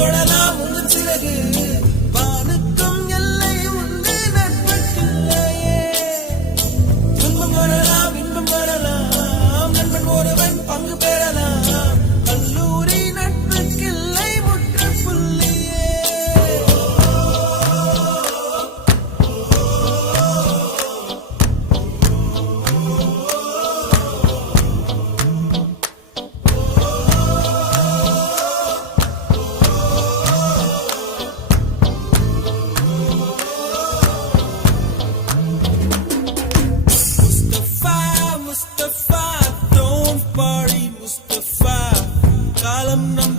தொடலாம் உங்கள் சிறகு வானுக்கும் எல்லை உண்டு நட்புக்கில்லையே துன்பம் வரலாம் இன்பம் வரலாம் நண்பன் ஒருவன் பங்கு பெறலாம் கல்லூரி நட்புக்கில்லை முற்றுப்புள்ளியே Mustafa, don't worry, Mustafa. Kalam nam